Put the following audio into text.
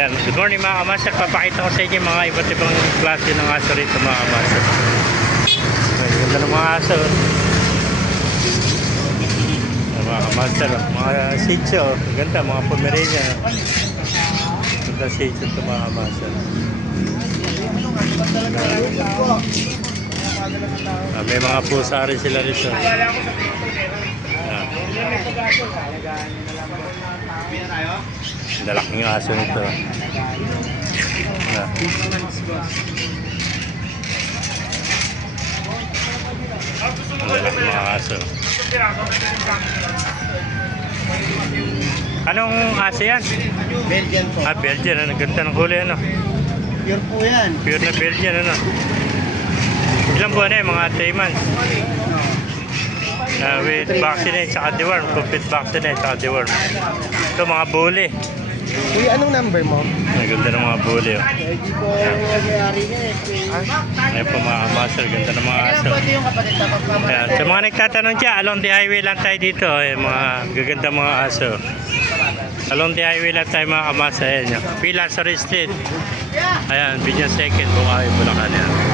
Ayan, good morning mga kamaster. Papakita ko sa inyo mga iba't ibang klase ng aso rito mga kamaster. Ayan, ganda ng mga aso. Ayan, mga kamaster, mga shih tzu. Ganda, mga Pomeranian. Ganda shih tzu ito mga kamaster. May mga pusa rin sila rito. Dalaking aso nito. Dalaking mga aso. Anong aso yan? Belgian po. Belgian. Ang ganda ng kulay ano? Pure po yan. Pure na Belgian ano? Ilang buwan na eh? Mga 3 months. With vaccinate sa deworm. Complete vaccinate sa deworm. Ito mga bully. Kuya, anong number mo? Ang ganda ng mga bully. Oh. Hindi ko nagyari niya eh. Ayan po mga master. Ganda ng mga aso. Pwede yung kapatid na pagmamahal. Ayan. Sa mga nagtatanong dyan, along the highway lang tayo dito. Ayan, mga gaganda mga aso. Along the highway lang tayo mga kamasa. Ayan. Pilar Street. Ayan, Binyan Second. Bukawi, Bulacan. Ayan.